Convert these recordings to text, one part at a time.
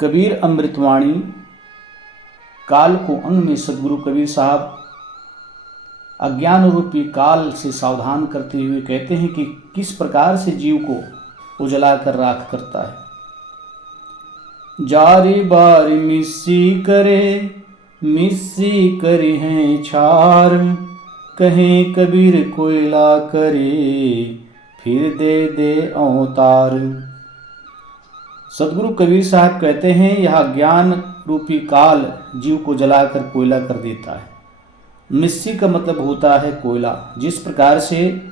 कबीर अमृतवाणी काल को अंग में सदगुरु कबीर साहब अज्ञान रूपी काल से सावधान करते हुए कहते हैं कि किस प्रकार से जीव को उजला कर राख करता है। जारी बारी मिस्सी करे हैं छार, कहें कबीर कोयला करे फिर दे अवतार। सदगुरु कबीर साहब कहते हैं यह ज्ञान रूपी काल जीव को जलाकर कोयला कर देता है। मिस्सी का मतलब होता है कोयला। जिस प्रकार से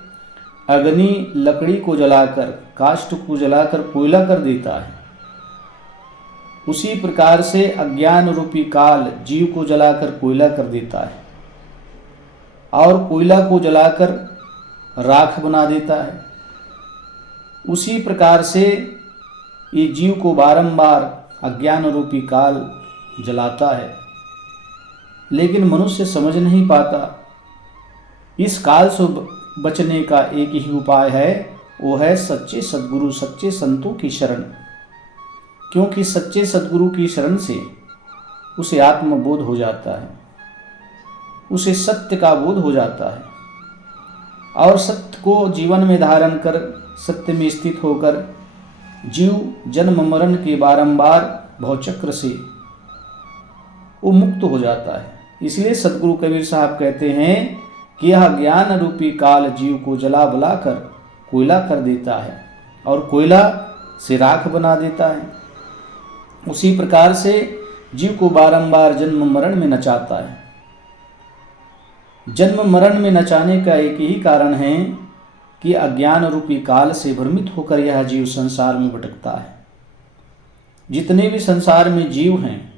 अग्नि लकड़ी को जलाकर, काष्ठ को जलाकर कोयला कर देता है, उसी प्रकार से अज्ञान रूपी काल जीव को जलाकर कोयला कर देता है और कोयला को जलाकर राख बना देता है। उसी प्रकार से ये जीव को बारंबार अज्ञान रूपी काल जलाता है, लेकिन मनुष्य समझ नहीं पाता। इस काल से बचने का एक ही उपाय है, वो है सच्चे सद्गुरु, सच्चे संतों की शरण। क्योंकि सच्चे सद्गुरु की शरण से उसे आत्मबोध हो जाता है, उसे सत्य का बोध हो जाता है और सत्य को जीवन में धारण कर सत्य में स्थित होकर जीव जन्म मरण के बारंबार भवचक्र से वो मुक्त हो जाता है। इसलिए सदगुरु कबीर साहब कहते हैं कि यह ज्ञान रूपी काल जीव को जला बुला कर कोयला कर देता है और कोयला से राख बना देता है। उसी प्रकार से जीव को बारंबार जन्म मरण में नचाता है। जन्म मरण में नचाने का एक ही कारण है कि अज्ञान रूपी काल से भ्रमित होकर यह जीव संसार में भटकता है। जितने भी संसार में जीव हैं,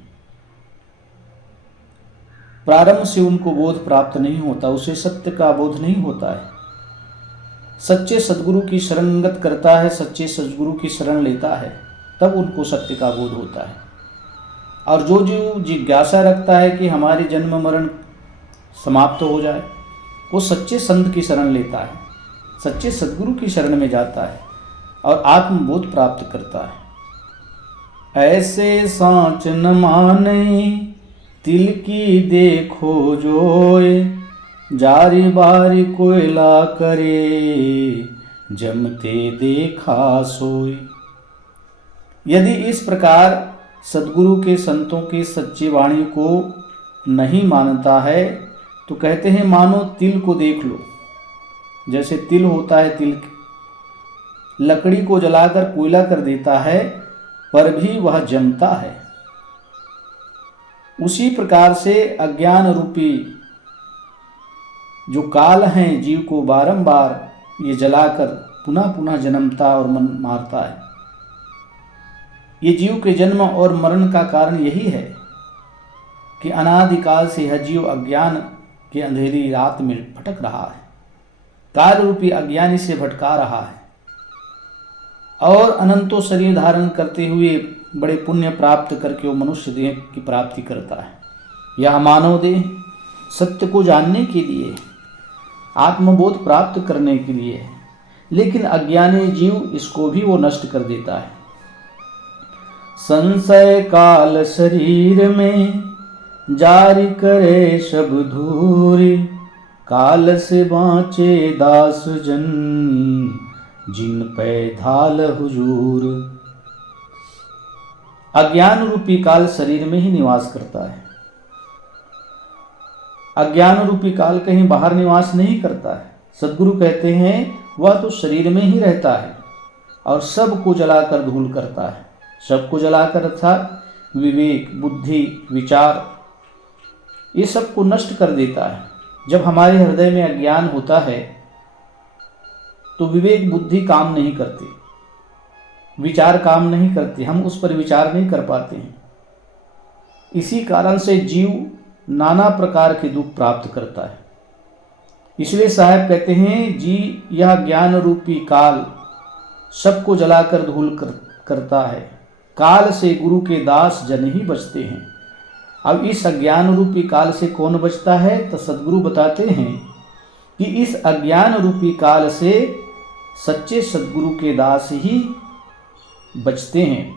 प्रारंभ से उनको बोध प्राप्त नहीं होता, उसे सत्य का बोध नहीं होता है। सच्चे सद्गुरु की शरणगत करता है, सच्चे सद्गुरु की शरण लेता है, तब उनको सत्य का बोध होता है। और जो जीव जिज्ञासा रखता है कि हमारे जन्म मरण समाप्त हो जाए, वो सच्चे संत की शरण लेता है, सच्चे सद्गुरु की शरण में जाता है और आत्मबोध प्राप्त करता है। ऐसे सांच न माने तिल की देखो जोए, जारी बारी कोयला करे जमते देखा सोए। यदि इस प्रकार सद्गुरु के संतों की सच्ची वाणी को नहीं मानता है तो कहते हैं मानो तिल को देख लो। जैसे तिल होता है, तिल लकड़ी को जलाकर कोयला कर देता है पर भी वह जमता है। उसी प्रकार से अज्ञान रूपी जो काल हैं जीव को बारंबार ये जलाकर पुनः पुनः जन्मता और मन मारता है। ये जीव के जन्म और मरण का कारण यही है कि अनादिकाल से यह जीव अज्ञान के अंधेरी रात में भटक रहा है, काल रूपी अज्ञानी से भटका रहा है और अनंतों शरीर धारण करते हुए बड़े पुण्य प्राप्त करके वो मनुष्य देह की प्राप्ति करता है। यह मानव देह सत्य को जानने के लिए, आत्मबोध प्राप्त करने के लिए है, लेकिन अज्ञानी जीव इसको भी वो नष्ट कर देता है। संशय काल शरीर में जारी करे सब धूरी, काल से बाँचे दास जन जिन पे धाल हुजूर। अज्ञान रूपी काल शरीर में ही निवास करता है। अज्ञान रूपी काल कहीं बाहर निवास नहीं करता है। सद्गुरु कहते हैं वह तो शरीर में ही रहता है और सबको जलाकर धूल करता है। सबको जलाकर अर्थात विवेक, बुद्धि, विचार, ये सबको नष्ट कर देता है। जब हमारे हृदय में अज्ञान होता है तो विवेक बुद्धि काम नहीं करती, विचार काम नहीं करते, हम उस पर विचार नहीं कर पाते हैं। इसी कारण से जीव नाना प्रकार के दुख प्राप्त करता है। इसलिए साहब कहते हैं जी यह ज्ञान रूपी काल सबको जलाकर धूल करता है। काल से गुरु के दास जन ही बचते हैं। अब इस अज्ञान रूपी काल से कौन बचता है? तो सद्गुरु बताते हैं कि इस अज्ञान रूपी काल से सच्चे सद्गुरु के दास ही बचते हैं।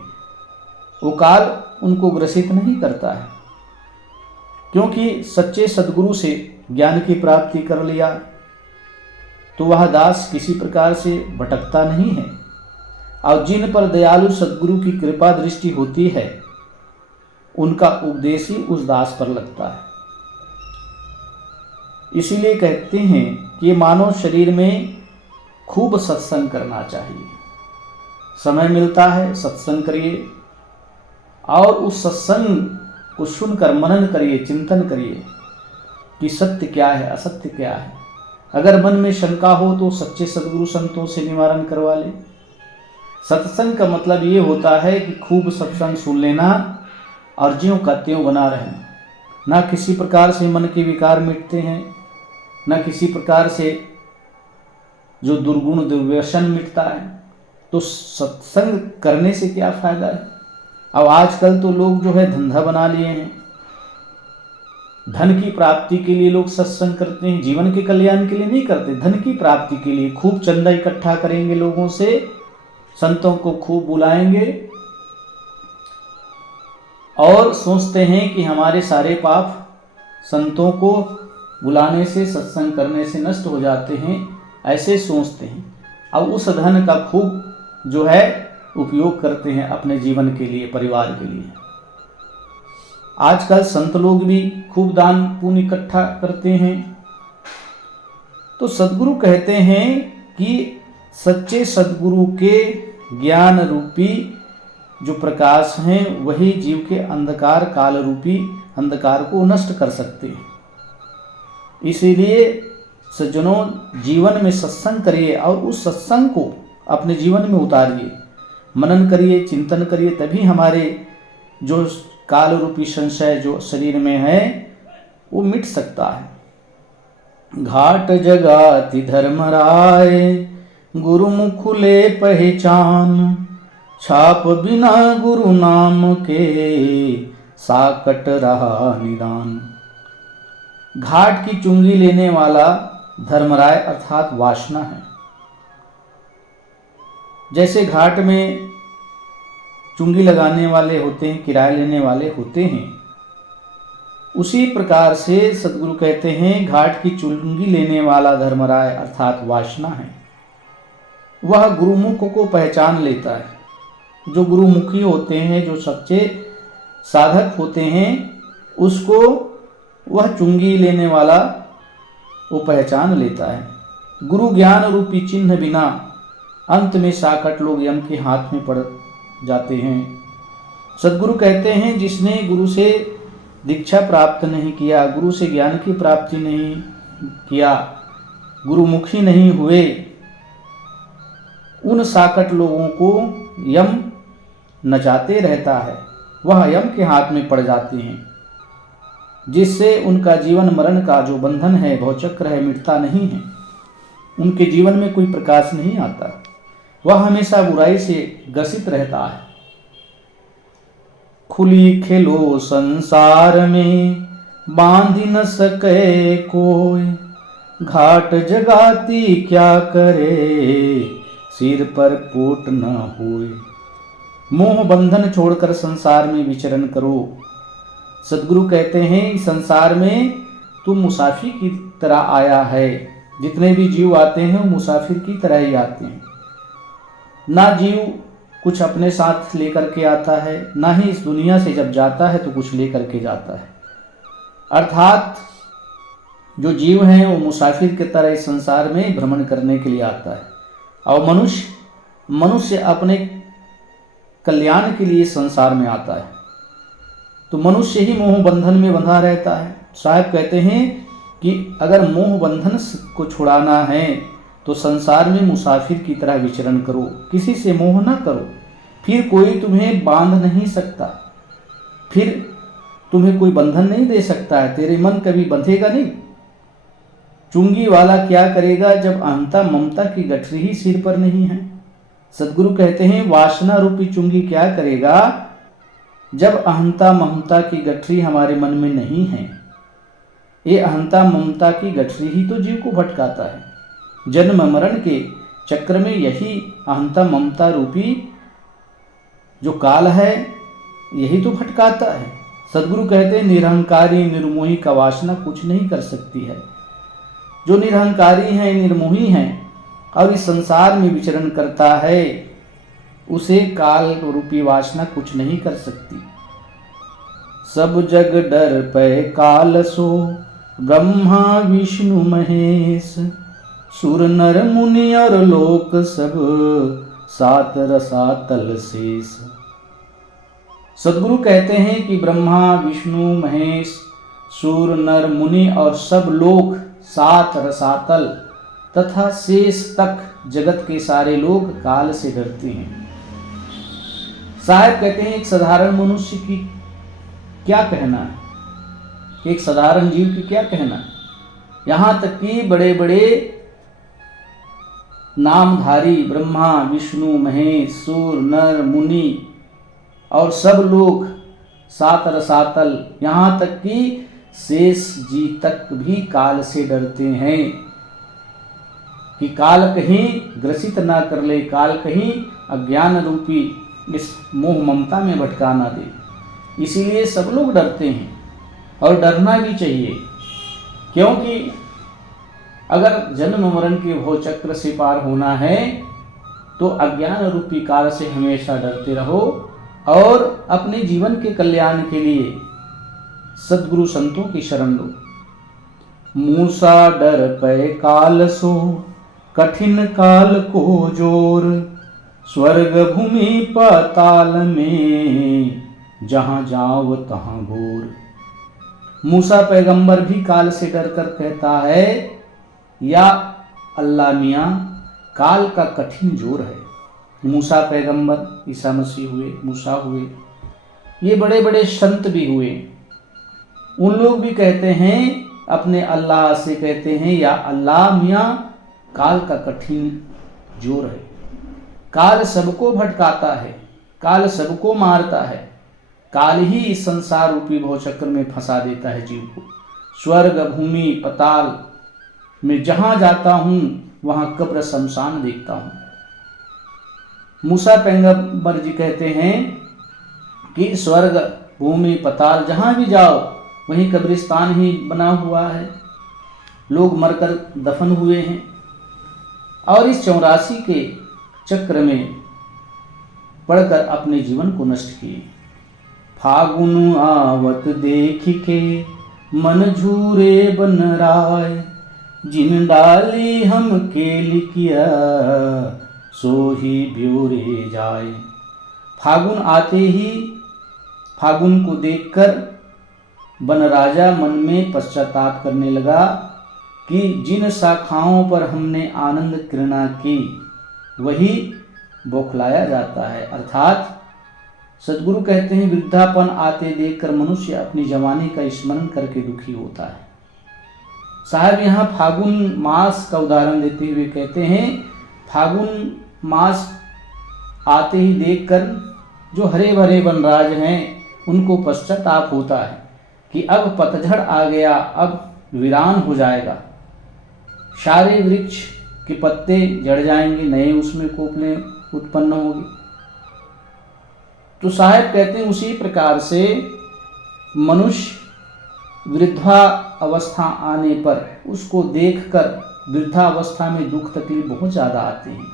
वो काल उनको ग्रसित नहीं करता है, क्योंकि सच्चे सद्गुरु से ज्ञान की प्राप्ति कर लिया तो वह दास किसी प्रकार से भटकता नहीं है। और जिन पर दयालु सद्गुरु की कृपा दृष्टि होती है उनका उपदेश ही उस दास पर लगता है। इसीलिए कहते हैं कि मानव शरीर में खूब सत्संग करना चाहिए। समय मिलता है सत्संग करिए और उस सत्संग को सुनकर मनन करिए, चिंतन करिए कि सत्य क्या है, असत्य क्या है। अगर मन में शंका हो तो सच्चे सद्गुरु संतों से निवारण करवा ले। सत्संग का मतलब ये होता है कि खूब सत्संग सुन लेना और ज्यों का त्यों बना रहना। ना किसी प्रकार से मन के विकार मिटते हैं, ना किसी प्रकार से जो दुर्गुण दुर्व्यसन मिटता है। तो सत्संग करने से क्या फायदा है। अब आजकल तो लोग जो है धंधा बना लिए हैं, धन की प्राप्ति के लिए लोग सत्संग करते हैं, जीवन के कल्याण के लिए नहीं करते, धन की प्राप्ति के लिए खूब चंदा इकट्ठा करेंगे, लोगों से संतों को खूब बुलाएंगे और सोचते हैं कि हमारे सारे पाप संतों को बुलाने से, सत्संग करने से नष्ट हो जाते हैं, ऐसे सोचते हैं। अब उस धन का खूब जो है उपयोग करते हैं अपने जीवन के लिए, परिवार के लिए। आजकल संत लोग भी खूब दान पुण्य इकट्ठा करते हैं। तो सद्गुरु कहते हैं कि सच्चे सद्गुरु के ज्ञान रूपी जो प्रकाश हैं वही जीव के अंधकार, काल रूपी अंधकार को नष्ट कर सकते हैं। इसीलिए सज्जनों, जीवन में सत्संग करिए और उस सत्संग को अपने जीवन में उतारिए, मनन करिए, चिंतन करिए, तभी हमारे जो काल रूपी संशय जो शरीर में है वो मिट सकता है। घाट जगाति धर्मराय गुरुमुख ले पहचान, छाप बिना गुरु नाम के साकट रहा निदान। घाट की चुंगी लेने वाला धर्मराय अर्थात वासना है। जैसे घाट में चुंगी लगाने वाले होते हैं, किराए लेने वाले होते हैं, उसी प्रकार से सद्गुरु कहते हैं घाट की चुंगी लेने वाला धर्मराय अर्थात वासना है। वह गुरुमुख को पहचान लेता है। जो गुरुमुखी होते हैं, जो सच्चे साधक होते हैं, उसको वह चुंगी लेने वाला वो पहचान लेता है। गुरु ज्ञान रूपी चिन्ह बिना अंत में साकट लोग यम के हाथ में पड़ जाते हैं। सद्गुरु कहते हैं जिसने गुरु से दीक्षा प्राप्त नहीं किया, गुरु से ज्ञान की प्राप्ति नहीं किया, गुरुमुखी नहीं हुए, उन साकट लोगों को यम नचाते रहता है, वह यम के हाथ में पड़ जाते हैं, जिससे उनका जीवन मरण का जो बंधन है, भवचक्र है, मिटता नहीं है। उनके जीवन में कोई प्रकाश नहीं आता, वह हमेशा बुराई से ग्रसित रहता है। खुली खेलो संसार में बांध न सके कोई, घाट जगाती क्या करे सिर पर पोट न होए। मोह बंधन छोड़कर संसार में विचरण करो। सद्गुरु कहते हैं संसार में तुम मुसाफिर की तरह आया है। जितने भी जीव आते हैं वो मुसाफिर की तरह ही आते हैं। ना जीव कुछ अपने साथ लेकर के आता है, ना ही इस दुनिया से जब जाता है तो कुछ लेकर के जाता है। अर्थात जो जीव हैं वो मुसाफिर की तरह इस संसार में भ्रमण करने के लिए आता है, और मनुष्य अपने कल्याण के लिए संसार में आता है। तो मनुष्य ही मोह बंधन में बंधा रहता है। साहब कहते हैं कि अगर मोह बंधन को छुड़ाना है तो संसार में मुसाफिर की तरह विचरण करो, किसी से मोह ना करो, फिर कोई तुम्हें बांध नहीं सकता, फिर तुम्हें कोई बंधन नहीं दे सकता है, तेरे मन कभी बंधेगा नहीं। चुंगी वाला क्या करेगा जब अहंता ममता की गठरी ही सिर पर नहीं है। सद्गुरु कहते हैं वासना रूपी चुंगी क्या करेगा जब अहंता ममता की गठरी हमारे मन में नहीं है। ये अहंता ममता की गठरी ही तो जीव को भटकाता है। जन्म मरण के चक्र में यही अहंता ममता रूपी जो काल है यही तो भटकाता है। सदगुरु कहते हैं निरहंकारी निर्मोही का वासना कुछ नहीं कर सकती है। जो निरहंकारी है, निर्मोही है और इस संसार में विचरण करता है, उसे काल रूपी वासना कुछ नहीं कर सकती। सब जग डर पे काल सो, ब्रह्मा विष्णु महेश, सुर नर मुनि और लोक सब, सात रसातल शेष। सदगुरु कहते हैं कि ब्रह्मा विष्णु महेश, सूर नर मुनि और सब लोग, सात रसातल तथा शेष तक जगत के सारे लोग काल से डरते हैं। साहब कहते हैं एक साधारण मनुष्य की क्या कहना है, एक साधारण जीव की क्या कहना है, यहां तक कि बड़े बड़े नामधारी ब्रह्मा विष्णु महेश सूर नर मुनि और सब लोग, सात रसातल, यहाँ तक कि शेष जी तक भी काल से डरते हैं कि काल कहीं ग्रसित ना कर ले, काल कहीं अज्ञान रूपी इस मोह ममता में भटका ना दे। इसीलिए सब लोग डरते हैं और डरना भी चाहिए, क्योंकि अगर जन्म मरण के भव चक्र से पार होना है तो अज्ञान रूपी काल से हमेशा डरते रहो और अपने जीवन के कल्याण के लिए सद्गुरु संतों की शरण लो। मूसा डर पे काल सो, कठिन काल को जोर, स्वर्ग भूमि पाताल में, जहां जाओ तहां घोर। मूसा पैगंबर भी काल से डरकर कहता है, या अल्लाह मियाँ काल का कठिन जोर है। मूसा पैगंबर, ईसा मसीह हुए, मूसा हुए, ये बड़े बड़े संत भी हुए, उन लोग भी कहते हैं अपने अल्लाह से, कहते हैं या अल्लाह मियाँ काल का कठिन जोर है। काल सबको भटकाता है, काल सबको मारता है, काल ही इस संसार रूपी भवचक्र में फंसा देता है जीव को। स्वर्ग भूमि पताल में जहां जाता हूं वहां कब्र शमशान देखता हूं। मूसा पैगंबर जी कहते हैं कि स्वर्ग भूमि पताल जहां भी जाओ वहीं कब्रिस्तान ही बना हुआ है, लोग मरकर दफन हुए हैं और इस 84 के चक्र में पड़कर अपने जीवन को नष्ट किए। फागुन आवत देख के मन झूरे बन राय, जिन डाली हम केली किया सो ही ब्योरे जाए। फागुन आते ही फागुन को देखकर वन राजा मन में पश्चाताप करने लगा कि जिन शाखाओं पर हमने आनंद किरणा की वही बौखलाया जाता है। अर्थात सदगुरु कहते हैं वृद्धापन आते देखकर मनुष्य अपनी जवानी का स्मरण करके दुखी होता है। साहब यहाँ फागुन मास का उदाहरण देते हुए कहते हैं फागुन मास आते ही देखकर जो हरे भरे वनराज हैं उनको पश्चाताप होता है कि अब पतझड़ आ गया, अब वीरान हो जाएगा, सारे वृक्ष के पत्ते झड़ जाएंगे, नए उसमें कोपलें उत्पन्न होगी। तो साहब कहते हैं उसी प्रकार से मनुष्य वृद्धा अवस्था आने पर उसको देखकर वृद्धा अवस्था में दुख तकलीफ बहुत ज़्यादा आते हैं।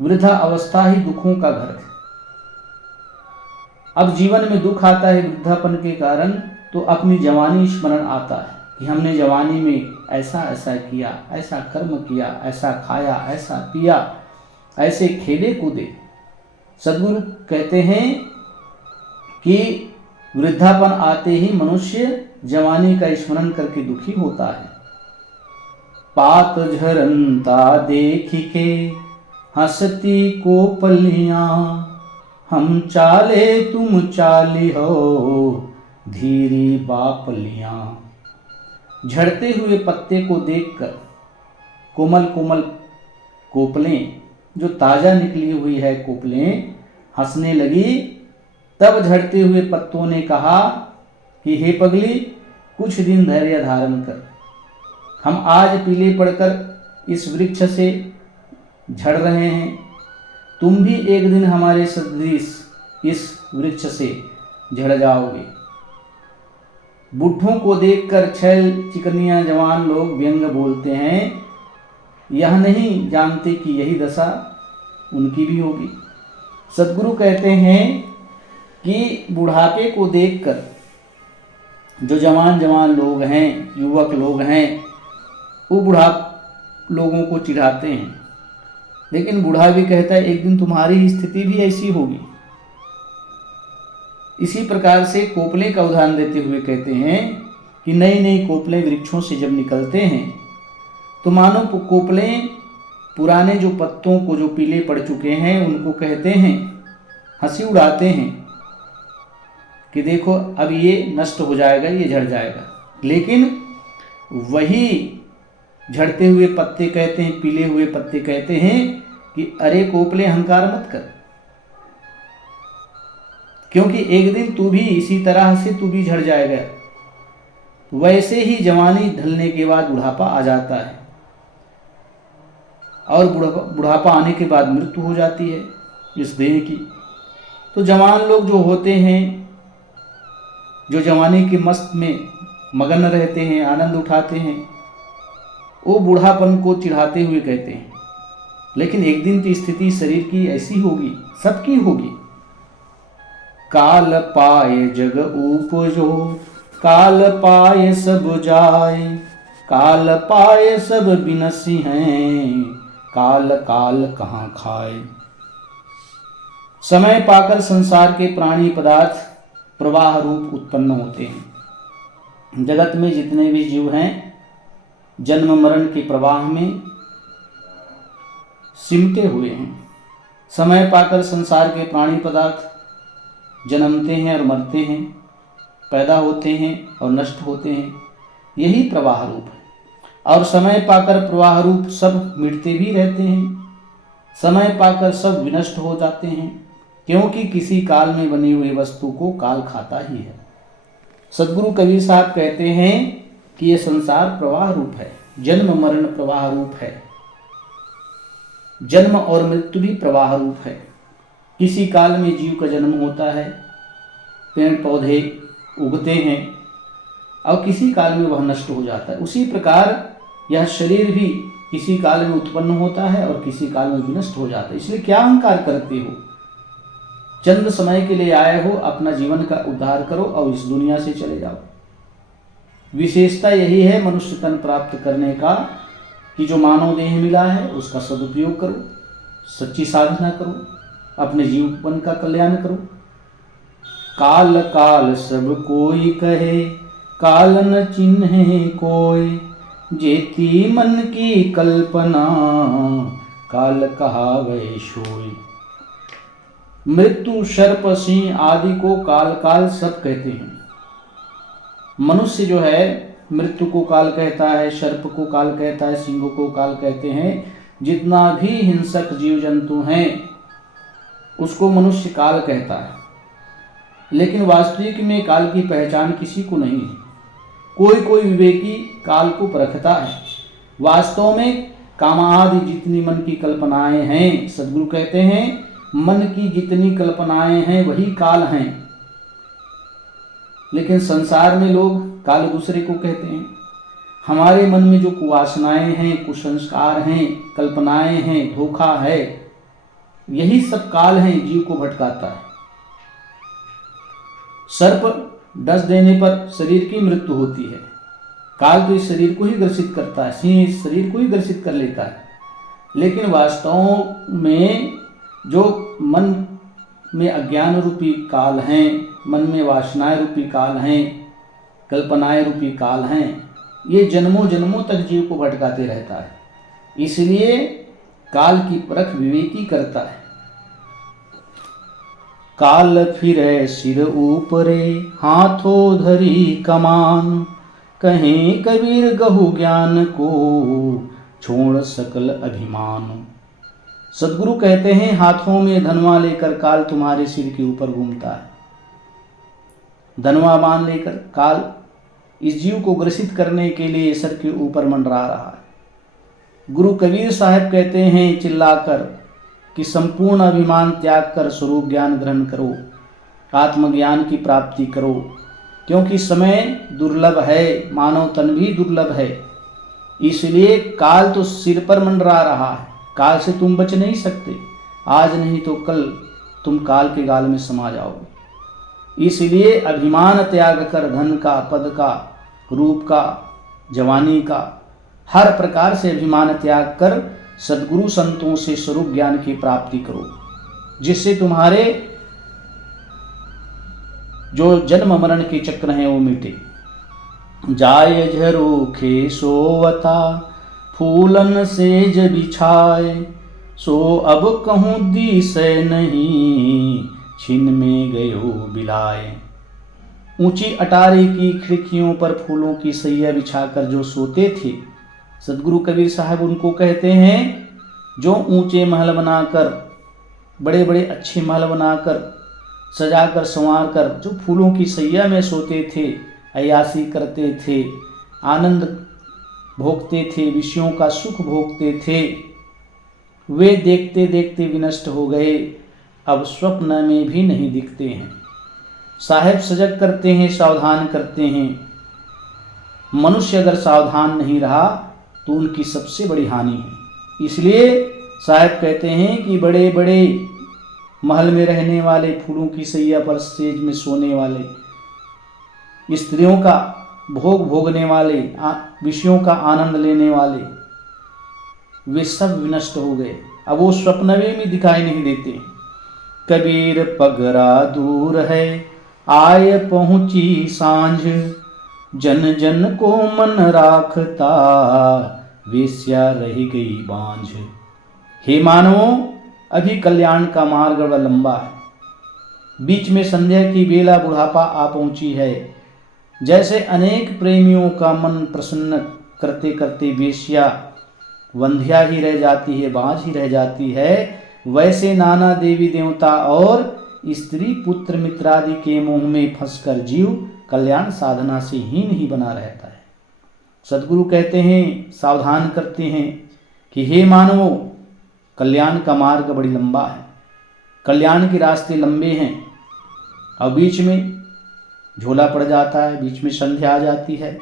वृद्धा अवस्था ही दुखों का घर है। अब जीवन में दुख आता है वृद्धापन के कारण तो अपनी जवानी स्मरण आता है कि हमने जवानी में ऐसा ऐसा किया, ऐसा कर्म किया, ऐसा खाया, ऐसा पिया, ऐसे खेले कूदे। सद्गुरु कहते हैं कि वृद्धापन आते ही मनुष्य जवानी का स्मरण करके दुखी होता है। पात झरनता देख के हंसती को पलियां, हम चाले तुम चाली हो धीरी बापलियां। झड़ते हुए पत्ते को देखकर कोमल कोमल कोपलें जो ताजा निकली हुई है कोपलें हंसने लगी। तब झड़ते हुए पत्तों ने कहा कि हे पगली कुछ दिन धैर्य धारण कर, हम आज पीले पड़कर इस वृक्ष से झड़ रहे हैं, तुम भी एक दिन हमारे सदृश इस वृक्ष से झड़ जाओगे। बुढ़ों को देखकर छैल चिकनिया जवान लोग व्यंग बोलते हैं, यह नहीं जानते कि यही दशा उनकी भी होगी। सद्गुरु कहते हैं कि बुढ़ापे को देखकर जो जवान जवान लोग हैं, युवक लोग हैं, वो बूढ़ा लोगों को चिढ़ाते हैं, लेकिन बूढ़ा भी कहता है एक दिन तुम्हारी स्थिति भी ऐसी होगी। इसी प्रकार से कोपले का उदाहरण देते हुए कहते हैं कि नई नई कोपले वृक्षों से जब निकलते हैं तो मानो कोपले पुराने जो पत्तों को जो पीले पड़ चुके हैं उनको कहते हैं, हंसी उड़ाते हैं कि देखो अब ये नष्ट हो जाएगा, ये झड़ जाएगा। लेकिन वही झड़ते हुए पत्ते कहते हैं, पीले हुए पत्ते कहते हैं कि अरे कोपले अहंकार मत कर, क्योंकि एक दिन तू भी इसी तरह से तू भी झड़ जाएगा। वैसे ही जवानी ढलने के बाद बुढ़ापा आ जाता है और बुढ़ापा आने के बाद मृत्यु हो जाती है इस देह की। तो जवान लोग जो होते हैं, जो जवानी के मस्त में मगन रहते हैं, आनंद उठाते हैं, वो बूढ़ापन को चिढ़ाते हुए कहते हैं लेकिन एक दिन की स्थिति शरीर की ऐसी होगी, सबकी होगी। काल पाए जग उपजो, काल पाए सब जाए, काल पाए सब बिनसी हैं, काल काल कहाँ खाए। समय पाकर संसार के प्राणी पदार्थ प्रवाह रूप उत्पन्न होते हैं। जगत में जितने भी जीव हैं जन्म मरण के प्रवाह में सिमटे हुए हैं। समय पाकर संसार के प्राणी पदार्थ जन्मते हैं और मरते हैं, पैदा होते हैं और नष्ट होते हैं, यही प्रवाह रूप है। और समय पाकर प्रवाह रूप सब मिटते भी रहते हैं, समय पाकर सब विनष्ट हो जाते हैं, क्योंकि किसी काल में बनी हुई वस्तु को काल खाता ही है। सद्गुरु कबीर साहब कहते हैं कि यह संसार प्रवाह रूप है, जन्म मरण प्रवाह रूप है, जन्म और मृत्यु भी प्रवाह रूप है। किसी काल में जीव का जन्म होता है, पेड़ पौधे उगते हैं और किसी काल में वह नष्ट हो जाता है। उसी प्रकार यह शरीर भी किसी काल में उत्पन्न होता है और किसी काल में विनष्ट हो जाता है। इसलिए क्या अहंकार करते हो? चंद समय के लिए आए हो, अपना जीवन का उद्धार करो और इस दुनिया से चले जाओ। विशेषता यही है मनुष्य तन प्राप्त करने का कि जो मानव देह मिला है उसका सदुपयोग करो, सच्ची साधना करो, अपने जीवन का कल्याण करो। काल काल सब कोई कहे, काल न चिन्हे कोई, जेती मन की कल्पना, काल कहावे सोई। मृत्यु सर्प सिंह आदि को काल काल सब कहते हैं। मनुष्य जो है मृत्यु को काल कहता है, सर्प को काल कहता है, सिंह को काल कहते हैं। जितना भी हिंसक जीव जंतु हैं उसको मनुष्य काल कहता है, लेकिन वास्तविक में काल की पहचान किसी को नहीं है। कोई कोई विवेकी काल को परखता है। वास्तव में कामादि जितनी मन की कल्पनाएं हैं, सद्गुरु कहते हैं मन की जितनी कल्पनाएं हैं वही काल हैं। लेकिन संसार में लोग काल दूसरे को कहते हैं। हमारे मन में जो कुवासनाएं हैं, कुसंस्कार हैं, कल्पनाएं हैं, धोखा है, यही सब काल हैं, जीव को भटकाता है। सर्प डस देने पर शरीर की मृत्यु होती है। काल तो इस शरीर को ही ग्रसित करता है, सिंह इस शरीर को ही ग्रसित कर लेता है। लेकिन वास्तव में जो मन में अज्ञान रूपी काल हैं, मन में वासनाएं रूपी काल हैं, कल्पनाएं रूपी काल हैं, ये जन्मों जन्मों तक जीव को भटकाते रहता है। इसलिए काल की परख विवेकी करता है। काल फिरे सिर ऊपरे, हाथों धरी कमान, कहीं कबीर गहु ज्ञान को, छोड़ सकल अभिमान। सद्गुरु कहते हैं हाथों में धनवा लेकर काल तुम्हारे सिर के ऊपर घूमता है। धनवा बांध लेकर काल इस जीव को ग्रसित करने के लिए सर के ऊपर मंडरा रहा है। गुरु कबीर साहब कहते हैं चिल्लाकर कि संपूर्ण अभिमान त्याग कर स्वरूप ज्ञान ग्रहण करो। आत्मज्ञान की प्राप्ति करो, क्योंकि समय दुर्लभ है, मानव तन भी दुर्लभ है। इसलिए काल तो सिर पर मंडरा रहा है, काल से तुम बच नहीं सकते। आज नहीं तो कल तुम काल के गाल में समा जाओगे। इसलिए अभिमान त्याग कर धन का, पद का, रूप का, जवानी का, हर प्रकार से अभिमान त्याग कर सद्गुरु संतों से स्वरूप ज्ञान की प्राप्ति करो, जिससे तुम्हारे जो जन्म मरण के चक्र हैं वो मिटे। जाय झरोखे सोवता फूलन सेज बिछाए, सो अब कहूँ दिसै नहीं छिन में गयो बिलाए। ऊंची अटारी की खिड़कियों पर फूलों की सैया बिछाकर जो सोते थे, सदगुरु कबीर साहब उनको कहते हैं जो ऊंचे महल बनाकर, बड़े बड़े अच्छे महल बनाकर, सजाकर संवार कर जो फूलों की सैया में सोते थे, अय्यासी करते थे, आनंद भोगते थे, विषयों का सुख भोगते थे, वे देखते देखते विनष्ट हो गए, अब स्वप्न में भी नहीं दिखते हैं। साहेब सजग करते हैं, सावधान करते हैं। मनुष्य अगर सावधान नहीं रहा तो उनकी सबसे बड़ी हानि है। इसलिए साहेब कहते हैं कि बड़े बड़े महल में रहने वाले, फूलों की सैया पर सेज में सोने वाले, स्त्रियों का भोग भोगने वाले, विषयों का आनंद लेने वाले, वे सब विनष्ट हो गए। अब वो स्वप्न में दिखाई नहीं देते। कबीर पगरा दूर है आय पहुंची सांझ, जन जन को मन राखता वेश्या रह गई बांझ। हे मानवों, अभी कल्याण का मार्ग बड़ा लंबा है। बीच में संध्या की बेला बुढ़ापा आ पहुंची है। जैसे अनेक प्रेमियों का मन प्रसन्न करते करते वेश्या वंध्या ही रह जाती है, बांझ ही रह जाती है, वैसे नाना देवी देवता और स्त्री पुत्र मित्रादि के मोह में फंसकर जीव कल्याण साधना से हीन ही बना रहता है। सदगुरु कहते हैं, सावधान करते हैं कि हे मानवों, कल्याण का मार्ग बड़ी लंबा है, कल्याण के रास्ते लंबे हैं, और बीच में झोला पड़ जाता है, बीच में संध्या आ जाती है।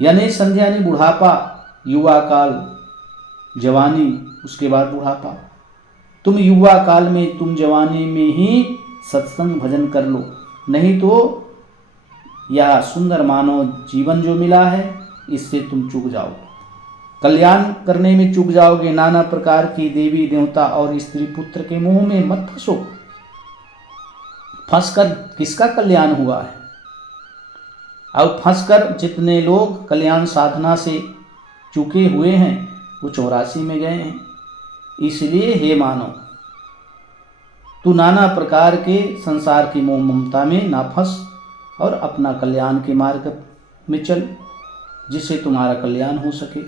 यानी संध्या यानी बुढ़ापा, युवा काल, जवानी, उसके बाद बुढ़ापा। तुम युवा काल में, तुम जवानी में ही सत्संग भजन कर लो, नहीं तो यह सुंदर मानव जीवन जो मिला है इससे तुम चूक जाओगे, कल्याण करने में चूक जाओगे। नाना प्रकार की देवी देवता और स्त्री पुत्र के मुंह में मत फंसो। फंसकर किसका कल्याण हुआ है? अब फंसकर जितने लोग कल्याण साधना से चूके हुए हैं वो 84 में गए हैं। इसलिए हे मानव, तू नाना प्रकार के संसार की मोह ममता में ना फंस और अपना कल्याण के मार्ग में चल, जिससे तुम्हारा कल्याण हो सके।